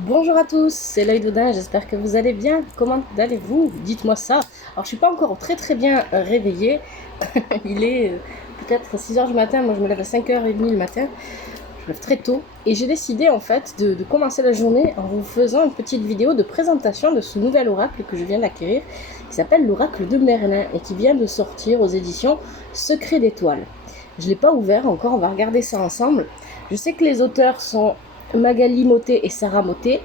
Bonjour à tous, c'est l'œil d'Odin, j'espère que vous allez bien. Comment allez-vous? Dites-moi ça. Alors je suis pas encore très bien réveillée. Il est peut-être 6 heures du matin, moi je me lève à 5h30 le matin. Je me lève très tôt. Et j'ai décidé en fait de commencer la journée en vous faisant une petite vidéo de présentation de ce nouvel oracle que je viens d'acquérir, qui s'appelle l'oracle de Merlin et qui vient de sortir aux éditions Secret d'étoiles. Je ne l'ai pas ouvert encore, on va regarder ça ensemble. Je sais que les auteurs sont Magali Motet et Sarah Motet,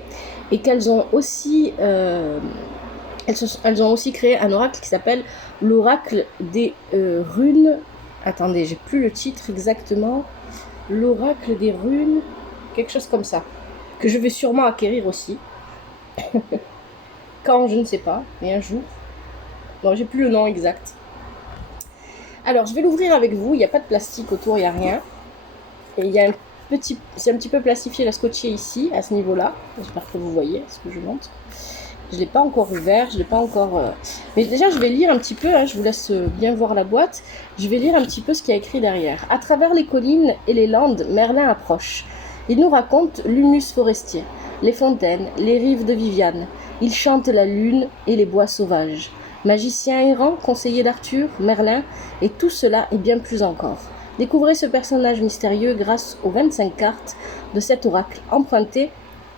et qu'elles ont aussi, elles ont aussi créé un oracle qui s'appelle l'oracle des runes. Attendez, j'ai plus le titre exactement. L'oracle des runes, quelque chose comme ça, que je vais sûrement acquérir aussi. Quand, je ne sais pas, mais un jour. Non, j'ai plus le nom exact. Alors, je vais l'ouvrir avec vous. Il n'y a pas de plastique autour, il n'y a rien. Et il y a c'est un petit peu plastifié, la scotché ici, à ce niveau-là. J'espère que vous voyez ce que je montre. Je ne l'ai pas encore ouvert, je l'ai pas encore... Mais déjà, je vais lire un petit peu, hein, je vous laisse bien voir la boîte. Je vais lire un petit peu ce qu'il y a écrit derrière. À travers les collines et les landes, Merlin approche. Il nous raconte l'humus forestier, les fontaines, les rives de Viviane. Il chante la lune et les bois sauvages. Magicien errant, conseiller d'Arthur, Merlin, et tout cela et bien plus encore. Découvrez ce personnage mystérieux grâce aux 25 cartes de cet oracle emprunté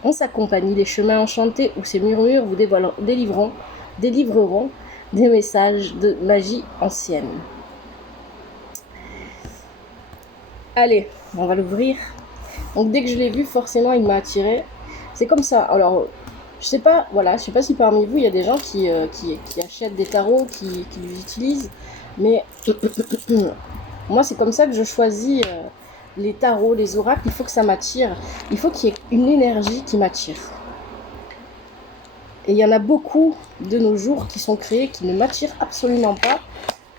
en sa compagnie, les chemins enchantés où ces murmures vous délivreront des messages de magie ancienne. Allez, on va l'ouvrir. Donc dès que je l'ai vu, forcément, il m'a attiré. C'est comme ça. Alors, je sais pas si parmi vous, il y a des gens qui achètent des tarots, qui les utilisent. Mais moi, c'est comme ça que je choisis les tarots, les oracles. Il faut que ça m'attire. Il faut qu'il y ait une énergie qui m'attire. Et il y en a beaucoup de nos jours qui sont créés, qui ne m'attirent absolument pas,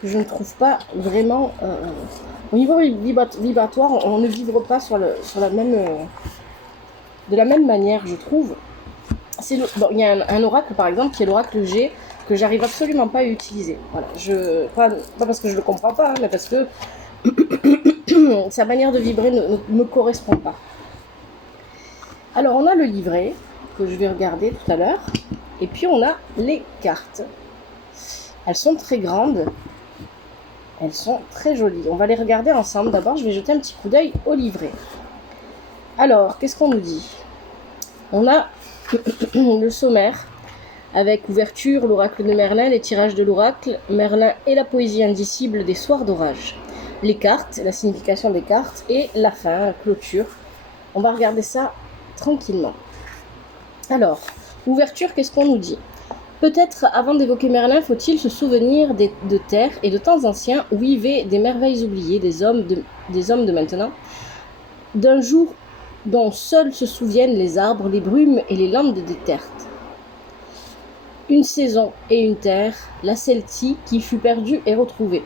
que je ne trouve pas vraiment... au niveau vibratoire, on ne vibre pas de la même manière, je trouve. Il y a un oracle, par exemple, qui est l'oracle G, que j'arrive absolument pas à utiliser. Voilà. Pas parce que je le comprends pas, hein, mais parce que sa manière de vibrer ne me correspond pas. Alors, on a le livret, que je vais regarder tout à l'heure. Et puis on a les cartes. Elles sont très grandes. Elles sont très jolies. On va les regarder ensemble. D'abord, je vais jeter un petit coup d'œil au livret. Alors, qu'est-ce qu'on nous dit? On a le sommaire avec ouverture, l'oracle de Merlin, les tirages de l'oracle, Merlin et la poésie indicible des soirs d'orage. Les cartes, la signification des cartes et la fin, la clôture. On va regarder ça tranquillement. Alors, ouverture, qu'est-ce qu'on nous dit? Peut-être, avant d'évoquer Merlin, faut-il se souvenir de terre et de temps anciens où vivaient des merveilles oubliées des hommes de maintenant, d'un jour dont seuls se souviennent les arbres, les brumes et les landes détertes. Une saison et une terre, la Celtie, qui fut perdue et retrouvée,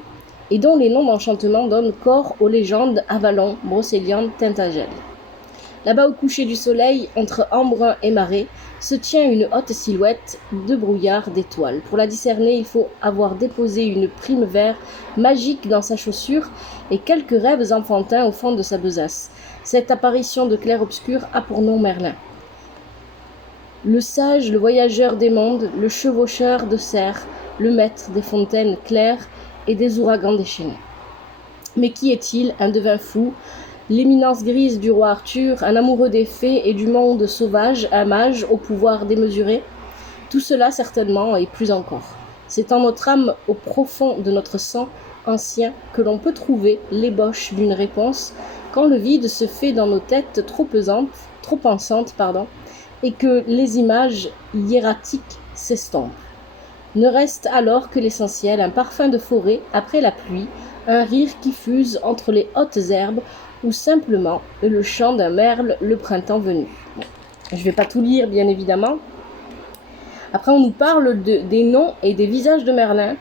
et dont les noms d'enchantement donnent corps aux légendes Avalon, Brocéliande, Tintagel. Là-bas au coucher du soleil, entre embrun et marée, se tient une haute silhouette de brouillard d'étoiles. Pour la discerner, il faut avoir déposé une prime vert magique dans sa chaussure et quelques rêves enfantins au fond de sa besace. Cette apparition de clair-obscur a pour nom Merlin. Le sage, le voyageur des mondes, le chevaucheur de cerfs, le maître des fontaines claires et des ouragans déchaînés. Mais qui est-il? Un devin fou, l'éminence grise du roi Arthur, un amoureux des fées et du monde sauvage, un mage au pouvoir démesuré? Tout cela certainement et plus encore. C'est en notre âme, au profond de notre sang ancien, que l'on peut trouver l'ébauche d'une réponse, quand le vide se fait dans nos têtes trop pensantes, et que les images hiératiques s'estompent. Ne reste alors que l'essentiel, un parfum de forêt après la pluie, un rire qui fuse entre les hautes herbes, ou simplement le chant d'un merle le printemps venu. Bon, je ne vais pas tout lire, bien évidemment. Après, on nous parle des noms et des visages de Merlin.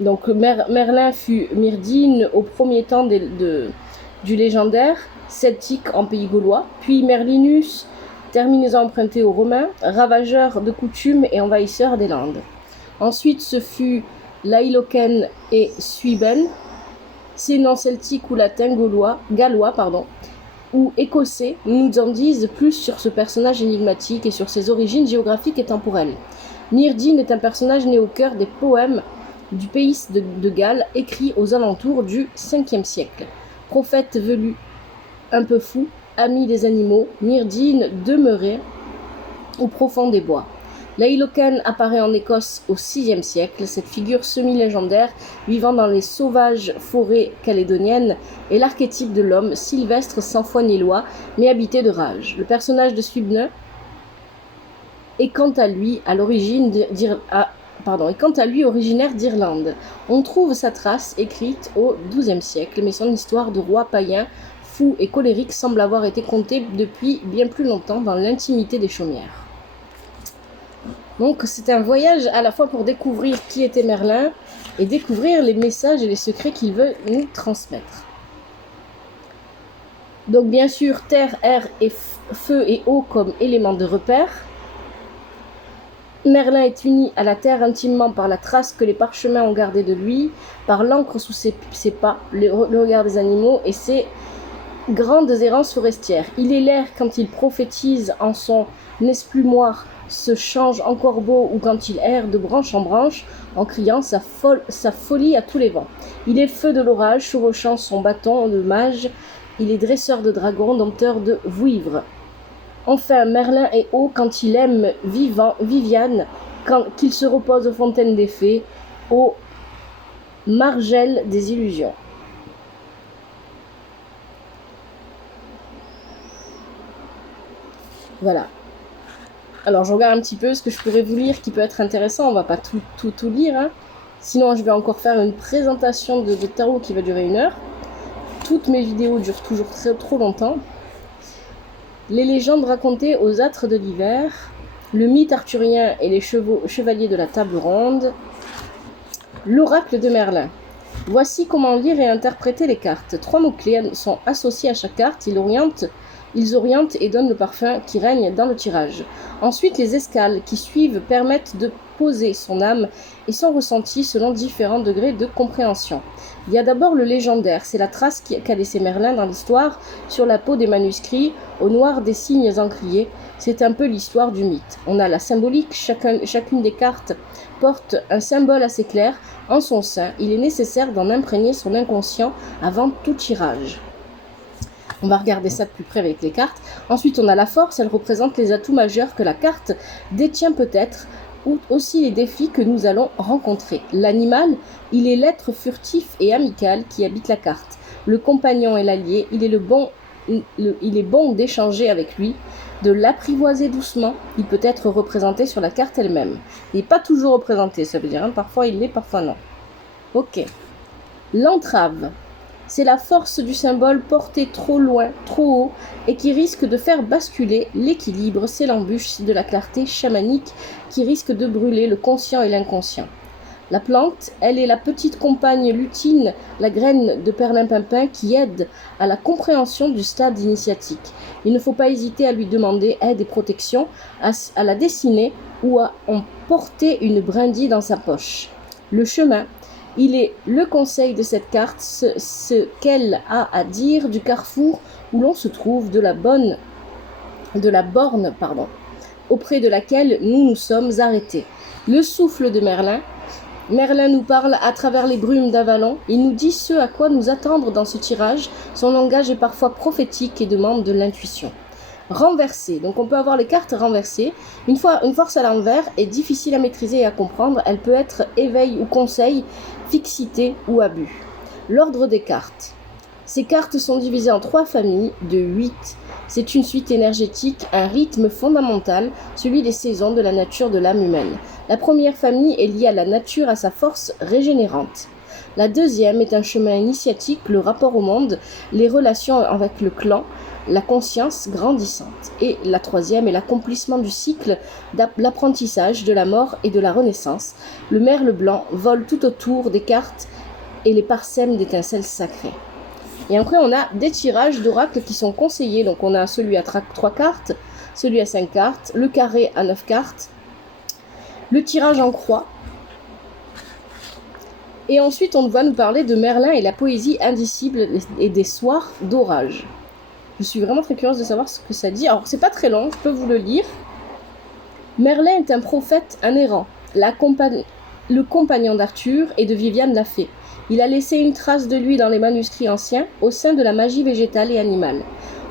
Donc, Merlin fut Myrdine au premier temps du légendaire, celtique en pays gaulois, puis Merlinus, terminaison empruntée aux Romains, ravageur de coutumes et envahisseur des Landes. Ensuite, ce fut Lailoken et Suiben, ces noms celtiques ou latins gallois, ou écossais nous en disent plus sur ce personnage énigmatique et sur ses origines géographiques et temporelles. Myrdin est un personnage né au cœur des poèmes du pays de Galles, écrits aux alentours du 5e siècle. Prophète velu, un peu fou, ami des animaux, Myrdin demeurait au profond des bois. L'Ailocan apparaît en Écosse au VIe siècle. Cette figure semi-légendaire, vivant dans les sauvages forêts calédoniennes, est l'archétype de l'homme sylvestre sans foi ni loi, mais habité de rage. Le personnage de Swibne est quant à lui originaire d'Irlande. On trouve sa trace écrite au XIIe siècle, mais son histoire de roi païen, fou et colérique semble avoir été contée depuis bien plus longtemps dans l'intimité des chaumières. Donc c'est un voyage à la fois pour découvrir qui était Merlin et découvrir les messages et les secrets qu'il veut nous transmettre. Donc bien sûr, terre, air, et feu et eau comme éléments de repère. Merlin est uni à la terre intimement par la trace que les parchemins ont gardée de lui, par l'encre sous ses pas, le regard des animaux et ses grandes errances forestières. Il est l'air quand il prophétise en son esplumoir se change en corbeau ou quand il erre de branche en branche en criant sa folie à tous les vents. Il est feu de l'orage, chevauchant son bâton de mage. Il est dresseur de dragons, dompteur de vouivres. Enfin, Merlin est haut quand il aime Viviane, qu'il se repose aux fontaines des fées, aux margelles des illusions. Voilà. Alors je regarde un petit peu ce que je pourrais vous lire qui peut être intéressant. On va pas tout lire, hein. Sinon je vais encore faire une présentation de tarot qui va durer 1 heure. Toutes mes vidéos durent toujours trop longtemps. Les légendes racontées aux âtres de l'hiver, le mythe arthurien et les chevaliers de la table ronde, l'oracle de Merlin. Voici comment lire et interpréter les cartes. 3 mots-clés sont associés à chaque carte. Ils orientent et donnent le parfum qui règne dans le tirage. Ensuite, les escales qui suivent permettent de poser son âme et son ressenti selon différents degrés de compréhension. Il y a d'abord le légendaire, c'est la trace qu'a laissé Merlin dans l'histoire sur la peau des manuscrits, au noir des signes encriers. C'est un peu l'histoire du mythe. On a la symbolique, chacune des cartes porte un symbole assez clair en son sein. Il est nécessaire d'en imprégner son inconscient avant tout tirage. On va regarder ça de plus près avec les cartes. Ensuite, on a la force, elle représente les atouts majeurs que la carte détient peut-être, ou aussi les défis que nous allons rencontrer. L'animal, il est l'être furtif et amical qui habite la carte. Le compagnon est l'allié, il est bon d'échanger avec lui, de l'apprivoiser doucement. Il peut être représenté sur la carte elle-même. Il n'est pas toujours représenté, ça veut dire, hein, parfois il l'est, parfois non. Ok. L'entrave. C'est la force du symbole portée trop loin, trop haut, et qui risque de faire basculer l'équilibre. C'est l'embûche de la clarté chamanique qui risque de brûler le conscient et l'inconscient. La plante, elle est la petite compagne lutine, la graine de perlimpinpin qui aide à la compréhension du stade initiatique. Il ne faut pas hésiter à lui demander aide et protection, à la dessiner ou à en porter une brindille dans sa poche. Le chemin, il est le conseil de cette carte, ce qu'elle a à dire du carrefour où l'on se trouve, de la borne, auprès de laquelle nous nous sommes arrêtés. Le souffle de Merlin. Merlin nous parle à travers les brumes d'Avalon. Il nous dit ce à quoi nous attendre dans ce tirage. Son langage est parfois prophétique et demande de l'intuition. Renversée. Donc on peut avoir les cartes renversées. Une force à l'envers est difficile à maîtriser et à comprendre. Elle peut être éveil ou conseil, fixité ou abus. L'ordre des cartes. Ces cartes sont divisées en 3 familles de 8. C'est une suite énergétique, un rythme fondamental, celui des saisons de la nature de l'âme humaine. La première famille est liée à la nature, à sa force régénérante. La deuxième est un chemin initiatique, le rapport au monde, les relations avec le clan, la conscience grandissante. Et la troisième est l'accomplissement du cycle l'apprentissage de la mort et de la renaissance. Le merle blanc vole tout autour des cartes et les parsèmes d'étincelles sacrées. Et après, on a des tirages d'oracles qui sont conseillés. Donc, on a celui à 3 cartes, celui à 5 cartes, le carré à 9 cartes, le tirage en croix. Et ensuite, on va nous parler de Merlin et la poésie indicible et des soirs d'orage. Je suis vraiment très curieuse de savoir ce que ça dit. Alors, c'est pas très long, je peux vous le lire. Merlin est un prophète, un errant, le compagnon d'Arthur et de Viviane la fée. Il a laissé une trace de lui dans les manuscrits anciens, au sein de la magie végétale et animale.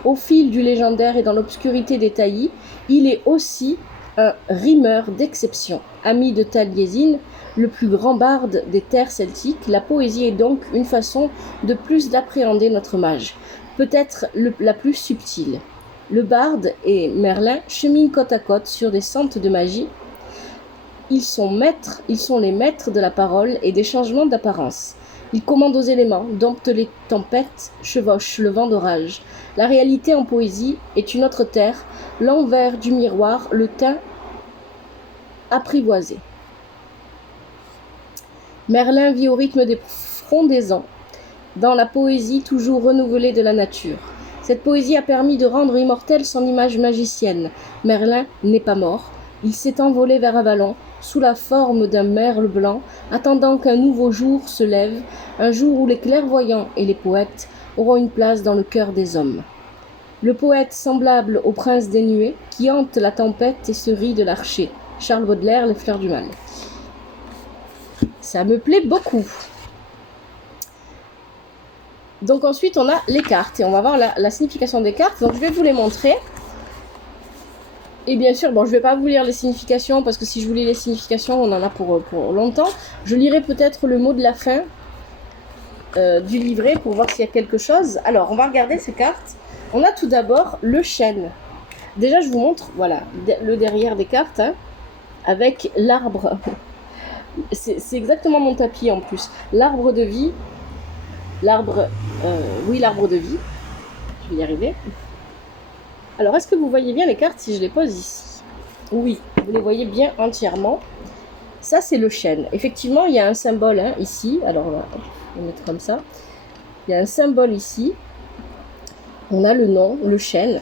Au fil du légendaire et dans l'obscurité des taillis, il est aussi un rimeur d'exception. Ami de Taliesin, le plus grand barde des terres celtiques, la poésie est donc une façon de plus d'appréhender notre mage, peut-être la plus subtile. Le barde et Merlin cheminent côte à côte sur des sentes de magie. Ils sont les maîtres de la parole et des changements d'apparence. Ils commandent aux éléments, domptent les tempêtes, chevauchent le vent d'orage. La réalité en poésie est une autre terre, l'envers du miroir, le teint apprivoisé. Merlin vit au rythme des frondaisons, dans la poésie toujours renouvelée de la nature. Cette poésie a permis de rendre immortelle son image magicienne. Merlin n'est pas mort. Il s'est envolé vers Avalon, sous la forme d'un merle blanc, attendant qu'un nouveau jour se lève, un jour où les clairvoyants et les poètes auront une place dans le cœur des hommes. Le poète semblable au prince des nuées, qui hante la tempête et se rit de l'archer. Charles Baudelaire, Les Fleurs du Mal. Ça me plaît beaucoup. Donc ensuite, on a les cartes et on va voir la signification des cartes. Donc je vais vous les montrer. Et bien sûr, bon, je ne vais pas vous lire les significations parce que si je vous lis les significations, on en a pour longtemps. Je lirai peut-être le mot de la fin du livret pour voir s'il y a quelque chose. Alors, on va regarder ces cartes. On a tout d'abord le chêne. Déjà, je vous montre, voilà, le derrière des cartes, hein, avec l'arbre. C'est exactement mon tapis en plus. L'arbre de vie. L'arbre de vie. Je vais y arriver. Alors, est-ce que vous voyez bien les cartes si je les pose ici? Oui, vous les voyez bien entièrement. Ça, c'est le chêne. Effectivement, il y a un symbole hein, ici. Alors, on va mettre comme ça. Il y a un symbole ici. On a le nom, le chêne.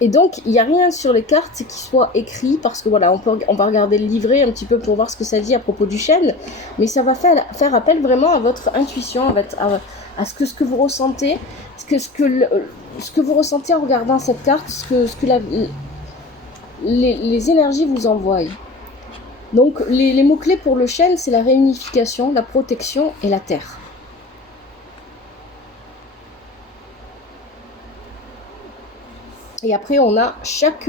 Et donc, il n'y a rien sur les cartes qui soit écrit parce que voilà, on va regarder le livret un petit peu pour voir ce que ça dit à propos du chêne. Mais ça va faire appel vraiment à votre intuition, à ce que vous ressentez, ce que vous ressentez en regardant cette carte, les énergies vous envoient. Donc, les mots-clés pour le chêne, c'est la réunification, la protection et la terre. Et après, on a chaque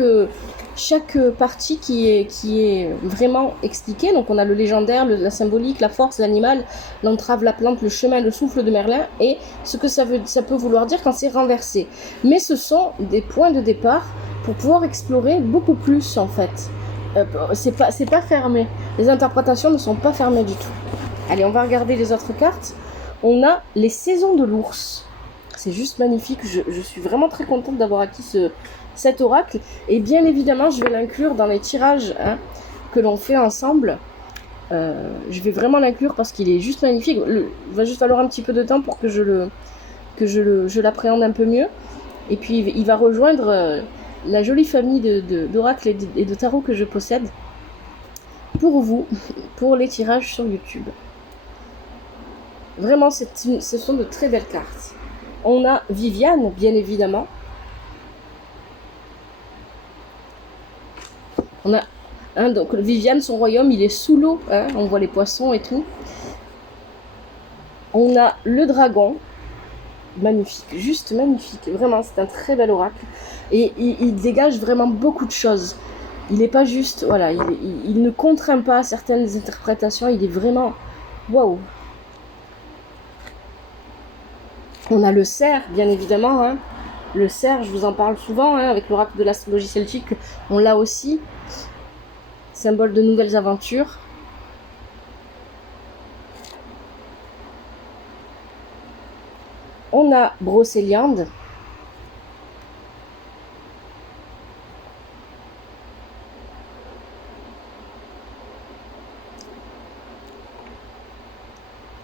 partie qui est vraiment expliquée. Donc, on a le légendaire, la symbolique, la force, l'animal, l'entrave, la plante, le chemin, le souffle de Merlin et ce que ça peut vouloir dire quand c'est renversé. Mais ce sont des points de départ pour pouvoir explorer beaucoup plus, en fait. C'est pas fermé. Les interprétations ne sont pas fermées du tout. Allez, on va regarder les autres cartes. On a les saisons de l'ours. C'est juste magnifique, je suis vraiment très contente d'avoir acquis cet oracle. Et bien évidemment, je vais l'inclure dans les tirages hein, que l'on fait ensemble. Je vais vraiment l'inclure parce qu'il est juste magnifique. Il va juste falloir un petit peu de temps pour que je l'appréhende un peu mieux. Et puis il va rejoindre la jolie famille d'oracles et de tarots que je possède pour vous, pour les tirages sur YouTube. Vraiment, ce sont de très belles cartes. On a Viviane, bien évidemment. On a donc Viviane, son royaume, il est sous l'eau. Hein, on voit les poissons et tout. On a le dragon. Magnifique, juste magnifique. Vraiment, c'est un très bel oracle. Et il dégage vraiment beaucoup de choses. Il n'est pas juste, voilà, il ne contraint pas certaines interprétations. Il est vraiment, waouh. On a le cerf, bien évidemment. Hein. Le cerf, je vous en parle souvent, hein, avec l'oracle de l'astrologie celtique, on l'a aussi. Symbole de nouvelles aventures. On a Brocéliande.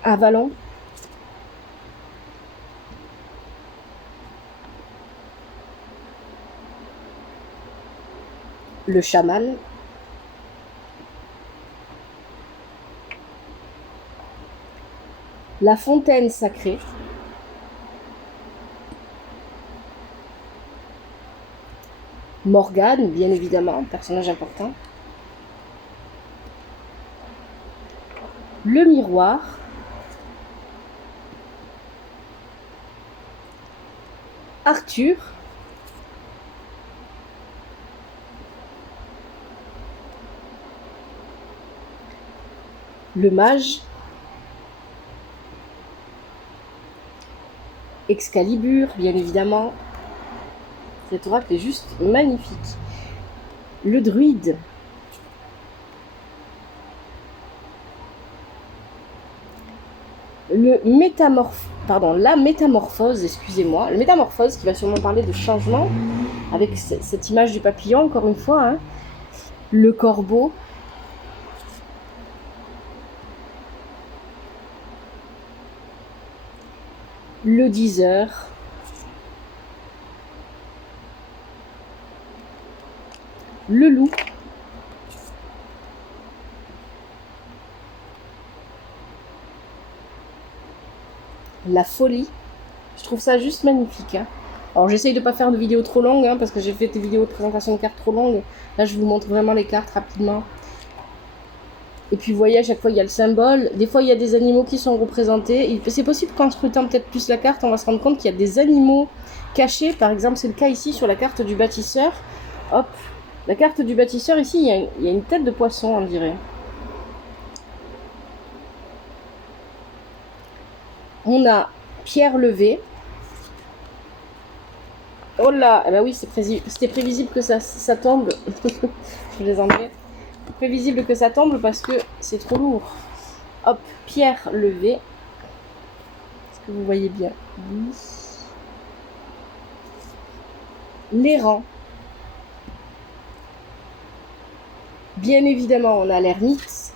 Avalon. Le chaman. La fontaine sacrée. Morgane, bien évidemment, personnage important. Le miroir. Arthur. Le mage. Excalibur, bien évidemment. Cet oracle est juste magnifique. Le druide. La métamorphose, excusez-moi. Le métamorphose qui va sûrement parler de changement avec cette image du papillon, encore une fois. Hein. Le corbeau. Le 10h. Le loup. La folie. Je trouve ça juste magnifique. Hein. Alors j'essaye de ne pas faire de vidéos trop longues, hein, parce que j'ai fait des vidéos de présentation de cartes trop longues. Là je vous montre vraiment les cartes rapidement. Et puis vous voyez, à chaque fois il y a le symbole. Des fois il y a des animaux qui sont représentés. C'est possible qu'en scrutant peut-être plus la carte, on va se rendre compte qu'il y a des animaux cachés. Par exemple, c'est le cas ici sur la carte du bâtisseur. Hop, la carte du bâtisseur ici, il y a une tête de poisson, on dirait. On a pierre levée. Oh là, eh ben oui, c'était prévisible que ça tombe. Je les enlève. Prévisible que ça tombe parce que c'est trop lourd. Hop, pierre levée. Est-ce que vous voyez bien? Oui. L'errant. Bien évidemment, on a l'ermite.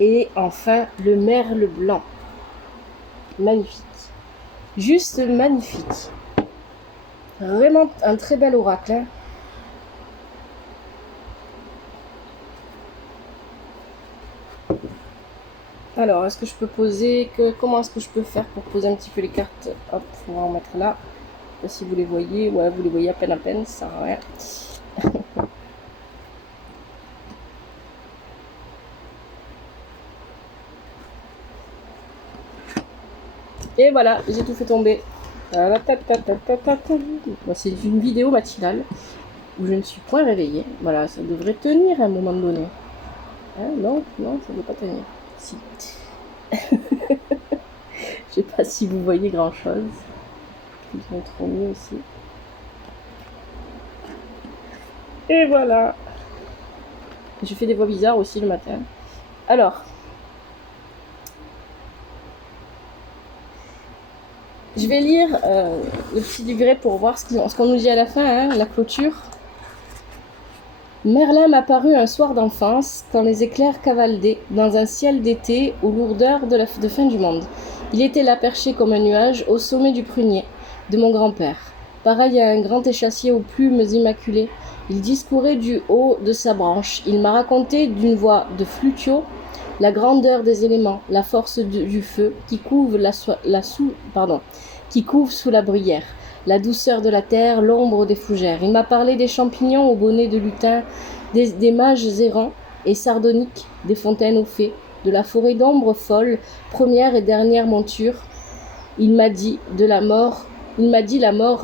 Et enfin, le merle blanc. Magnifique. Juste magnifique. Vraiment un très bel oracle. Hein. Alors, est-ce que je peux poser... Comment est-ce que je peux faire pour poser un petit peu les cartes? Hop, on va en mettre là. Je sais pas si vous les voyez. Ouais, vous les voyez à peine, ça sert à rien. Et voilà, j'ai tout fait tomber. C'est une vidéo matinale où je ne suis point réveillée. Voilà, ça devrait tenir à un moment donné. Hein, non, ça ne doit pas tenir. Si. Je sais pas si vous voyez grand chose. Je vous montre mieux aussi. Et voilà. Je fais des voix bizarres aussi le matin. Alors. Je vais lire le petit livret pour voir ce qu'on nous dit à la fin, hein, la clôture. Merlin m'apparut un soir d'enfance, quand les éclairs cavaldaient, dans un ciel d'été aux lourdeurs de fin du monde. Il était là perché comme un nuage au sommet du prunier de mon grand-père. Pareil à un grand échassier aux plumes immaculées, il discourait du haut de sa branche. Il m'a raconté d'une voix de flutio la grandeur des éléments, la force du feu qui couve qui couve sous la bruyère, la douceur de la terre, l'ombre des fougères. Il m'a parlé des champignons au bonnet de lutin, des mages errants et sardoniques, des fontaines aux fées, de la forêt d'ombre folle, première et dernière monture. Il m'a dit la mort,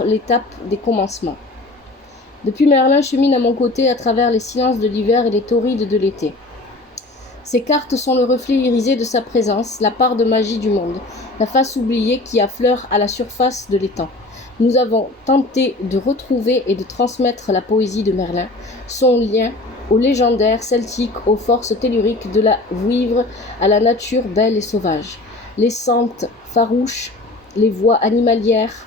l'étape des commencements. Depuis Merlin chemine à mon côté à travers les silences de l'hiver et les torrides de l'été. Ces cartes sont le reflet irisé de sa présence, la part de magie du monde, la face oubliée qui affleure à la surface de l'étang. Nous avons tenté de retrouver et de transmettre la poésie de Merlin, son lien aux légendaires celtiques, aux forces telluriques de la vouivre, à la nature belle et sauvage. Les santes farouches, les voix animalières,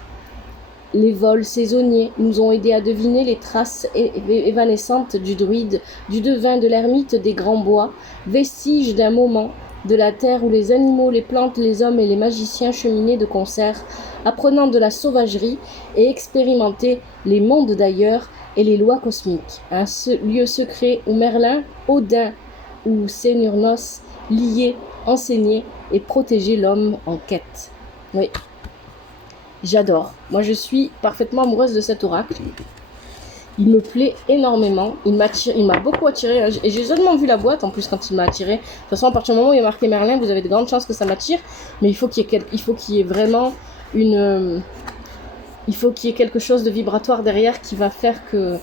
les vols saisonniers nous ont aidés à deviner les traces évanescentes du druide, du devin, de l'ermite des grands bois, vestiges d'un moment, de la terre où les animaux, les plantes, les hommes et les magiciens cheminaient de concert, apprenant de la sauvagerie et expérimentaient les mondes d'ailleurs et les lois cosmiques. Un lieu secret où Merlin, Odin ou Cernunnos liaient, enseignaient et protégeaient l'homme en quête. Oui. J'adore. Moi, je suis parfaitement amoureuse de cet oracle. Il me plaît énormément. Il m'a beaucoup attiré. Hein. Et j'ai seulement vu la boîte en plus quand il m'a attiré. De toute façon, à partir du moment où il y a marqué Merlin, vous avez de grandes chances que ça m'attire. Mais il faut qu'il y ait vraiment une. Il faut qu'il y ait quelque chose de vibratoire derrière qui va faire que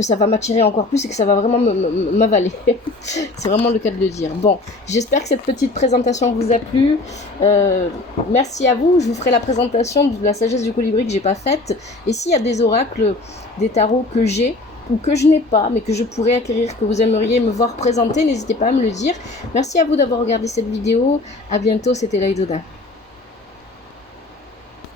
ça va m'attirer encore plus et que ça va vraiment m'avaler. C'est vraiment le cas de le dire. Bon, j'espère que cette petite présentation vous a plu. Merci à vous. Je vous ferai la présentation de la sagesse du colibri que j'ai pas faite. Et s'il y a des oracles, des tarots que j'ai ou que je n'ai pas, mais que je pourrais acquérir, que vous aimeriez me voir présenter, n'hésitez pas à me le dire. Merci à vous d'avoir regardé cette vidéo. À bientôt, c'était Laïdoda.